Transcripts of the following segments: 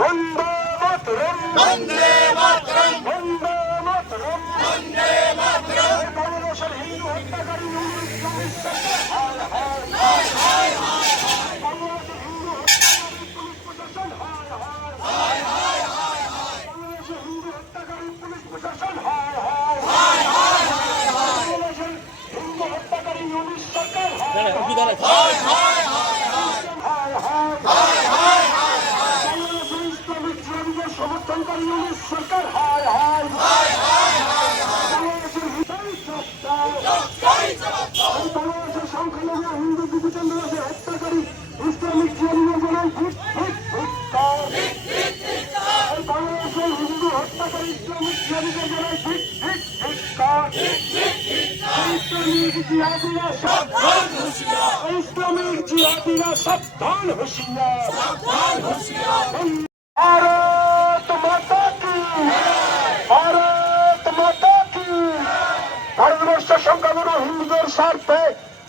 বন্দে মাতরম, বন্দে মাতরম, বন্দে মাতরম, বন্দে মাতরম। বাংলাদেশের হিন্দু হত্যাকারী ইসলামিক সরকার হায় হায়, বাংলাদেশের হিন্দু হত্যাকারী পুলিশ প্রশাসন হায় হায়, বাংলাদেশের হিন্দু হত্যাকারী পুলিশ প্রশাসন হায় হায়, বাংলাদেশের হিন্দু হত্যাকারী ইউনিশ সরকার হায় হায়, বাংলাদেশের ইসলামিক জিহাদিদের সমর্থনকারী ইউনিশ সরকার হায় হায়, বাংলাদেশের বাংলাদেশের সংখ্যালঘু হিন্দু বিভূচন্দ্রের হত্যাকারী ইসলামিক জিহাদিদের জানাই বাংলাদেশের হিন্দু হত্যাকারী ইসলামিক জিহাদিদের জানাই ইসলামিক জিহাদিরা সাবধান হুঁশিয়ার, ইসলামিক জিহাদিরা সাবধান হুঁশিয়ার। ভারত মাতা কি, ভারত মাতা কি। ভারতবর্ষের সংখ্যাগুরু হিন্দুদের স্বার্থে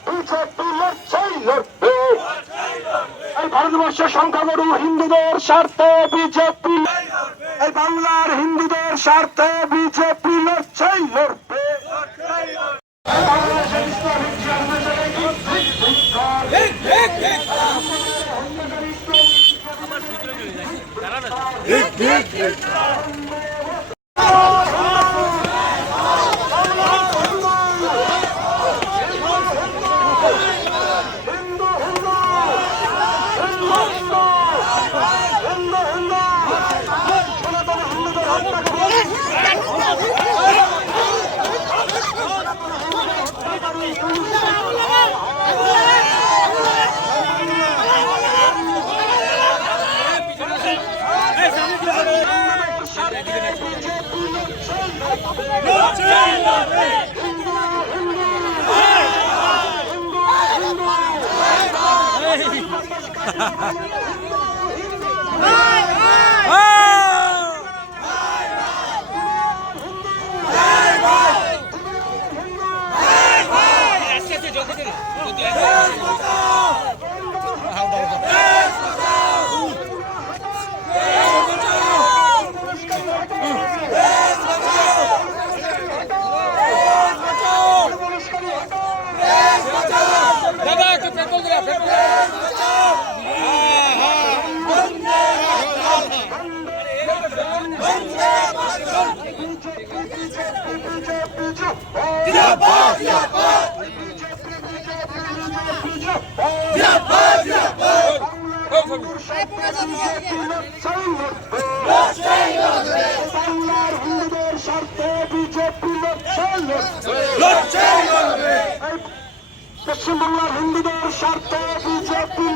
বিজেপি লড়ছেই লড়বে। এই ভারতবর্ষের সংখ্যাগুরু হিন্দুদের স্বার্থে বিজেপি, এই বাংলার হিন্দুদের স্বার্থে বিজেপি লড়ছেই লড়বে। বাংলাদেশের ইসলামিক বাংলার হিন্দুদের স্বার্থে বিজেপি পশ্চিমবাংলার হিন্দুদের স্বার্থে বিজেপি।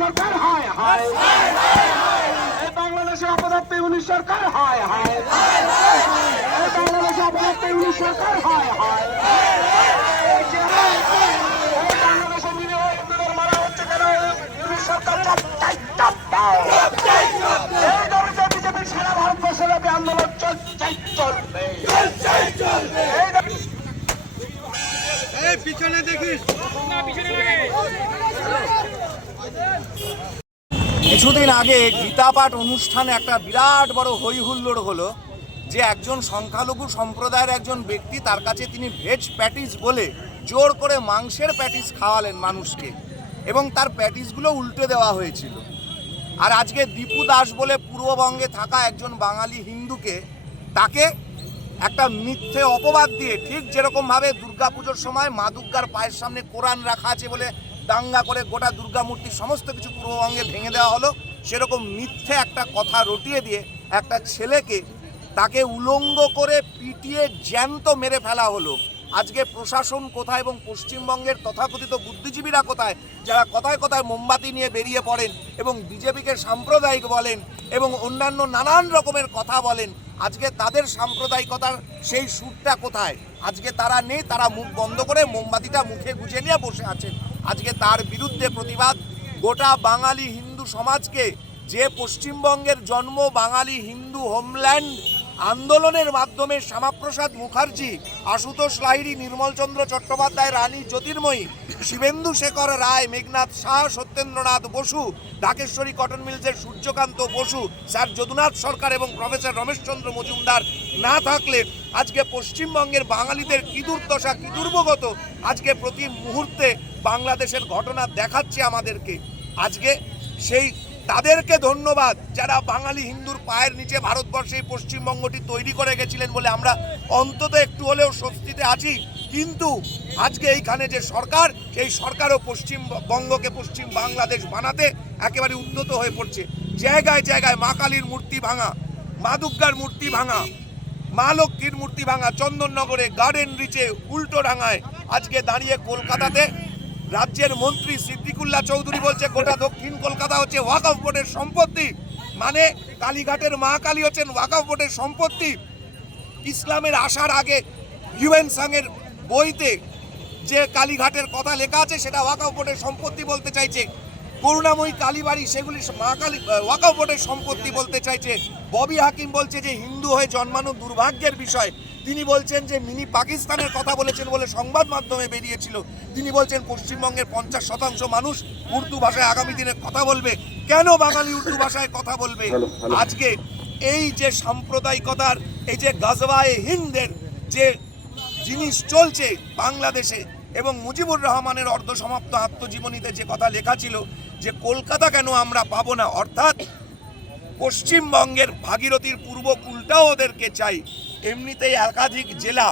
সরকার হায় হায়, বাংলাদেশের অপদার্থ ইউনিশ সরকার হায় হায়, বাংলাদেশের অপদার্থ ইউনিশ সরকার হায় হায়, বাংলাদেশের নিরীহ হিন্দুদের মারা হচ্ছে কেন ইউনিশ সরকার চাপ দাও। এই দাবিতে বিজেপির সারা ভারতবর্ষব্যাপী আন্দোলন চলবে। পিছনে দেখিস, কিছুদিন আগে গীতা পাঠ অনুষ্ঠানে একটা বিরাট বড় হই হুল্লোড় হলো যে একজন সংখ্যালঘু সম্প্রদায়ের একজন ব্যক্তি, তার কাছে তিনি ভেজ প্যাটিস বলে জোর করে মাংসের প্যাটিস খাওয়ালেন মানুষকে এবং তার প্যাটিসগুলো উল্টে দেওয়া হয়েছিল। আর আজকে দীপু দাস বলে পূর্ববঙ্গে থাকা একজন বাঙালি হিন্দুকে, তাকে একটা মিথ্যে অপবাদ দিয়ে, ঠিক যেরকমভাবে দুর্গাপুজোর সময় মা দুর্গার পায়ের সামনে কোরআন রাখা আছে বলে দাঙ্গা করে গোটা দুর্গা মূর্তি সমস্ত কিছু পূর্ববঙ্গে ভেঙে দেওয়া হলো, সেরকম মিথ্যে একটা কথা রটিয়ে দিয়ে একটা ছেলেকে তাকে উলঙ্গ করে পিটিয়ে জ্যান্ত মেরে ফেলা হলো। আজকে প্রশাসন কোথায় এবং পশ্চিমবঙ্গের তথাকথিত বুদ্ধিজীবীরা কোথায়, যারা কথায় কথায় মোমবাতি নিয়ে বেরিয়ে পড়েন এবং বিজেপিকে সাম্প্রদায়িক বলেন এবং অন্যান্য নানান রকমের কথা বলেন, আজকে তাদের সাম্প্রদায়িকতার সেই সুরটা কোথায়? আজকে তারা নেই, তারা মুখ বন্ধ করে মোমবাতিটা মুখে গুজে নিয়ে বসে আছেন। আজকে তার বিরুদ্ধে প্রতিবাদ। গোটা বাঙালি হিন্দু সমাজকে যে পশ্চিমবঙ্গের জন্ম বাঙালি হিন্দু হোমল্যান্ড আন্দোলনের মাধ্যমে শ্যামাপ্রসাদ মুখার্জি, আশুতোষ লাহিড়ী, নির্মলচন্দ্র চট্টোপাধ্যায়, রানী জ্যোতির্ময়ী, শিবেন্দু শেখর রায়, মেঘনাথ শাহ, সত্যেন্দ্রনাথ বসু, ঢাকেশ্বরী কটন মিলসের সূর্যকান্ত বসু, স্যার যদুনাথ সরকার এবং প্রফেসর রমেশচন্দ্র মজুমদার না থাকলে আজকে পশ্চিমবঙ্গের বাঙালিদের কি দুর্দশা, কি দুর্ভোগত আজকে প্রতি মুহূর্তে বাংলাদেশের ঘটনা দেখাচ্ছে আমাদেরকে। আজকে সেই তাদেরকে ধন্যবাদ যারা বাঙালি হিন্দুর পায়ের নিচে ভারতবর্ষে এই পশ্চিমবঙ্গটি তৈরি করে গেছিলেন বলে আমরা অন্তত একটু হলেও স্বস্তিতে আছি। কিন্তু আজকে এইখানে যে সরকার, সেই সরকারও পশ্চিমবঙ্গকে পশ্চিম বাংলাদেশ বানাতে একেবারে উদ্যত হয়ে পড়ছে। জায়গায় জায়গায় মা কালীর মূর্তি ভাঙা, মা দুর্গার মূর্তি ভাঙা, মা লক্ষ্মীর মূর্তি ভাঙা, চন্দননগরে, গার্ডেন রিচে, উল্টোডাঙায়, আজকে দাঁড়িয়ে কলকাতাতে রাজ্যের মন্ত্রী সিদ্দিকুল্লাহ চৌধুরী বলছে গোটা দক্ষিণ কলকাতা হচ্ছে ওয়াকফ বোর্ডের সম্পত্তি। মানে কালীঘাটের মা কালী হচ্ছেন ওয়াকফ বোর্ডের সম্পত্তি। ইসলামের আসার আগে হিউয়েন সাংয়ের বইতে যে কালীঘাটের কথা লেখা আছে সেটা ওয়াকফ বোর্ডের সম্পত্তি বলতে চাইছে। করুণাময়ী কালীবাড়ি, সেগুলি মা কালী ওয়াকফ বোর্ডের সম্পত্তি বলতে চাইছে। ববি হাকিম বলছে যে হিন্দু হয়ে জন্মানো দুর্ভাগ্যের বিষয়। তিনি বলছেন যে মিনি পাকিস্তানের কথা বলেছেন বলে সংবাদ মাধ্যমে বেরিয়েছিল। তিনি বলছেন পশ্চিমবঙ্গের 50% মানুষ উর্দু ভাষায় আগামী দিনে কথা বলবে। কেন বাঙালি উর্দু ভাষায় কথা বলবে? আজকে এই যে সাম্প্রদায়িকতার, এই যে গাজওয়ায়ে হিন্দের যে জিনিস চলছে বাংলাদেশে, এবং মুজিবুর রহমানের অর্ধসমাপ্ত আত্মজীবনীতে যে কথা লেখা ছিল যে কলকাতা কেন আমরা পাবো না, অর্থাৎ পশ্চিমবঙ্গের ভাগীরথীর পূর্ব কূলটাও ওদেরকে চাই। এমনিতেই একাধিক জেলা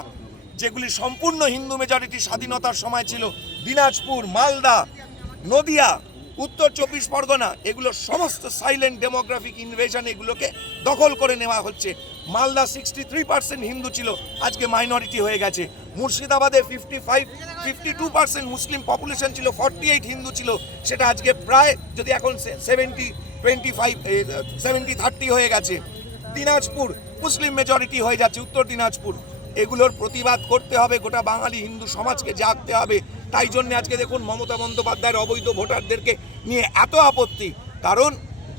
যেগুলি সম্পূর্ণ হিন্দু মেজরিটি স্বাধীনতার সময় ছিল, দিনাজপুর, মালদা, নদিয়া, উত্তর 24 পরগনা, এগুলো সমস্ত সাইলেন্ট ডেমোগ্রাফিক ইনভেশন, এগুলোকে দখল করে নেওয়া হচ্ছে। মালদা 63% হিন্দু ছিল, আজকে মাইনরিটি হয়ে গেছে। মুর্শিদাবাদে 52% মুসলিম পপুলেশন ছিল, 48 হিন্দু ছিল, সেটা আজকে প্রায় যদি এখন 70-30 হয়ে গেছে। দিনাজপুর মুসলিম মেজরিটি হয়ে যাচ্ছে, উত্তর দিনাজপুর। এগুলোর প্রতিবাদ করতে হবে, গোটা বাঙালি হিন্দু সমাজকে জাগতে হবে। তাই জন্য আজকে দেখুন মমতা বন্দ্যোপাধ্যায়ের অবৈধ ভোটারদেরকে নিয়ে এত আপত্তি, কারণ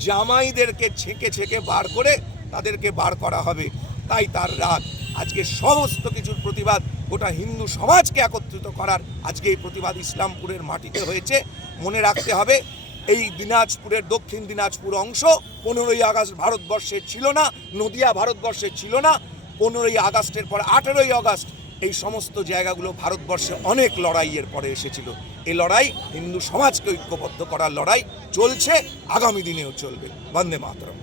জামাইদেরকে ছেঁকে বার করে তাদেরকে বার করা হবে, তাই তার রাগ। আজকে সমস্ত কিছুর প্রতিবাদ গোটা হিন্দু সমাজকে একত্রিত করার আজকে এই প্রতিবাদ ইসলামপুরের মাটিতে হয়েছে। মনে রাখতে হবে এই দিনাজপুরের দক্ষিণ দিনাজপুর অংশ 15ই আগস্ট ভারতবর্ষে ছিল না, নদিয়া ভারতবর্ষে ছিল না। 15ই আগস্টের পর 18ই আগস্ট এই সমস্ত জায়গাগুলো ভারতবর্ষে অনেক লড়াইয়ের পরে এসেছিল। এই লড়াই হিন্দু সমাজকে ঐক্যবদ্ধ করার লড়াই চলছে, আগামী দিনেও চলবে। বন্দে মাতরম।